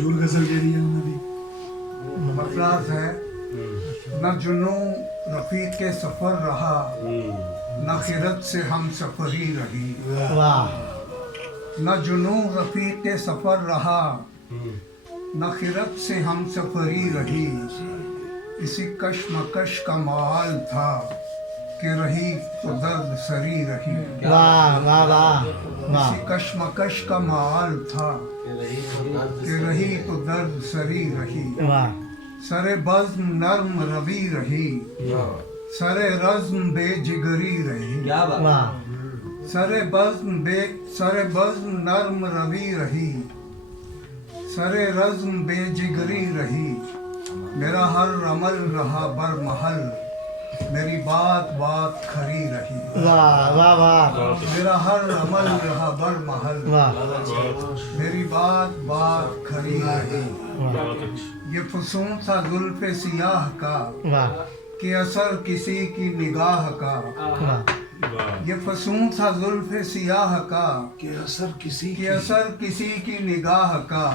مشہور غزل کہہ رہی ہے انہوں نے مطلب ہے نہ جنوں رفیق کے سفر رہا نہ خرد سے ہم سفری رہی واہ نہ جنوں رفیق کے سفر رہا نہ خرد سے ہم سفری رہی اسی کشمکش کا محال تھا کہ رہی تو درد سری رہی واہ واہ واہ اسی واہ کشمکش کا محال تھا کہ رہی تو درد سری رہی واہ سر بزم نرم روی رہی سر رزم بے جگری رہی واہ سر بزم نرم روی رہی سر رزم بے جگری رہی میرا ہر عمل رہا برمحل میری بات بات کھری رہی واہ واہ واہ میرا ہر عمل رہا برمحل واہ میری بات بات کھری رہی یہ فسون تھا زلف سیاہ کا واہ کہ اثر کسی کی نگاہ کا واہ یہ فسون تھا زلف سیاہ کا کہ اثر کسی کہ اثر کسی کی نگاہ کا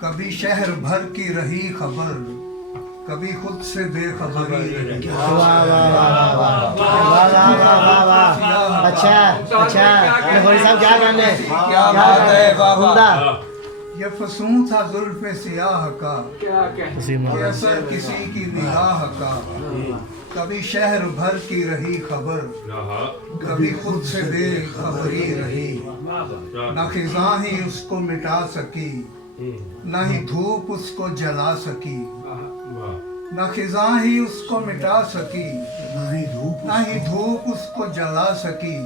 کبھی شہر بھر کی رہی خبر کبھی خود سے بے خبری رہی واہ واہ واہ واہ واہ واہ واہ اچھا اچھا غوری صاحب کیا گانے کیا بات ہے عمدہ یہ فسون تھا زلف سیاہ کا کہ اثر کسی کی نگاہ کا کبھی شہر بھر کی رہی خبر کبھی خود سے بے خبری رہی نہ خزاں ہی اس کو مٹا سکی نہ ہی دھوپ اس کو جلا سکی نہ خزاں ہی اس کو مٹا سکی نہ ہی دھوپ اس کو جلا سکی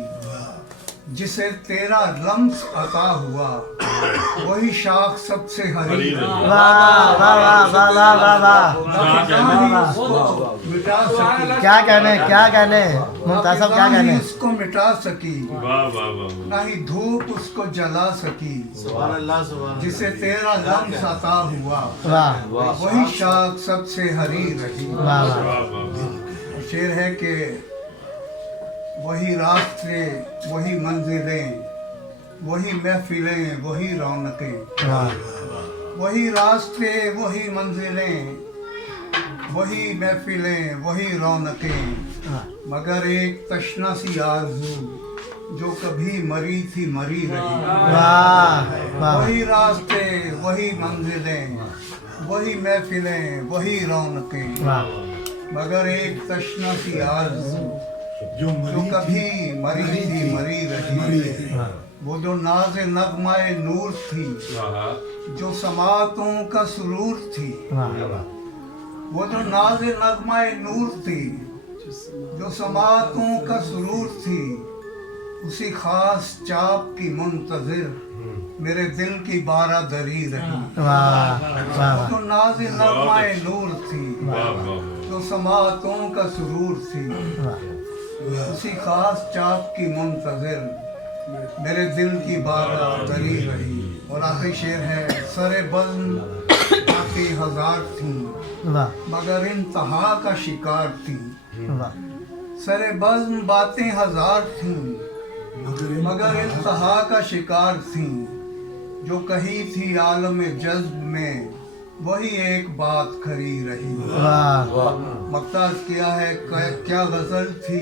جسے تیرا لمس عطا ہوا وہی شاخ سب سے ہری واہ واہ واہ واہ واہ واہ مٹا سکی کیا کہنے کیا کہنے ممتاز صاحب کیا کہنے اس کو مٹا سکی نہ ہی دھوپ اس کو جلا سکی جسے تیرا لمس عطا ہوا واہ وہی شاخ سب سے ہری رہی واہ واہ شعر ہے کہ وہی راستے وہی منزلیں وہی محفلیں وہی رونقیں واہ وہی راستے وہی منزلیں وہی محفلیں وہی رونقیں مگر ایک تشنا سی آرزو جو کبھی مری تھی مری رہی واہ واہ وہی راستے وہی منزلیں وہی محفلیں وہی رونقیں واہ مگر ایک تشنا سی آرزو جو کبھی مری تھی مری رہی وہ جو ناز نغمہ نور تھی جو سماعتوں کا سرور تھی وہ جو ناز نغمہ نور تھی جو سماعتوں کا سرور تھی اسی خاص چاپ کی منتظر میرے دل کی بارہ دری رہی واہ واہ جو ناز نغمہ نور تھی جو سماعتوں کا سرور تھی اسی خاص چاپ کی منتظر میرے دل کی بارہ دری رہی اور آخری شعر ہے سر بزم باقی ہزار تھیں واہ مگر انتہا کا شکار تھیں واہ سر بزم باتیں ہزار تھیں مگر انتہا کا شکار تھیں جو کہی تھی عالم جذب میں وہی ایک بات کھری رہی واہ مقصد کیا ہے کیا غزل تھی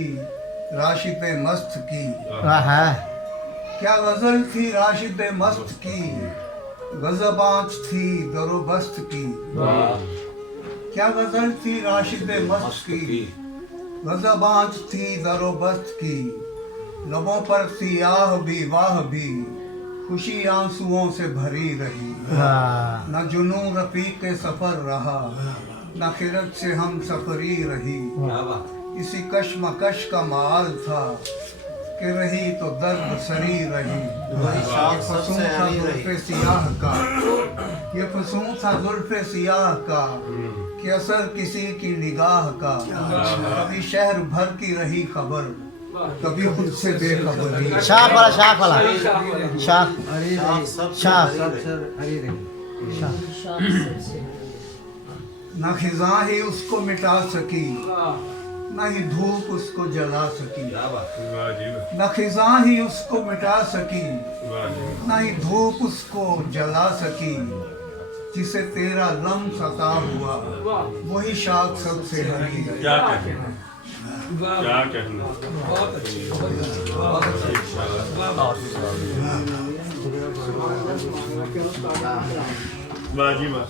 راشد مست کی واہ کیا غزل تھی راشد مست کی غضب آنچ تھی در و بست کی کیا غزل تھی راشد مست کی غضب آنچ تھی در و بست کی لبوں پر سیاہ بھی واہ بھی خوشی آنسوؤں سے بھری رہی واہ نہ جنوں رفیق کے سفر رہا نہ خرد سے ہم سفری رہی اسی کشمکش کا مال تھا کہ رہی تو درد سری رہی یہ فسون تھا زلف سیاہ کا یہ فسون تھا زلف سیاہ کا کہ اثر کسی کی نگاہ کا کبھی شہر بھر کی رہی خبر کبھی خود سے بے خبری شاخ والا شاخ شاخ شاخ نہ خزاں ہی اس کو مٹا سکی نہ ہی دھوپ اس کو جلا سکی نہ خزاں ہی اس کو مٹا سکی نہ ہی دھوپ اس کو جلا سکی جسے تیرا لمس عطا ہوا وہی شاخ سب سے ہری ہے. کیا کہنا کیا کہنا بہت اچھی باجی ماں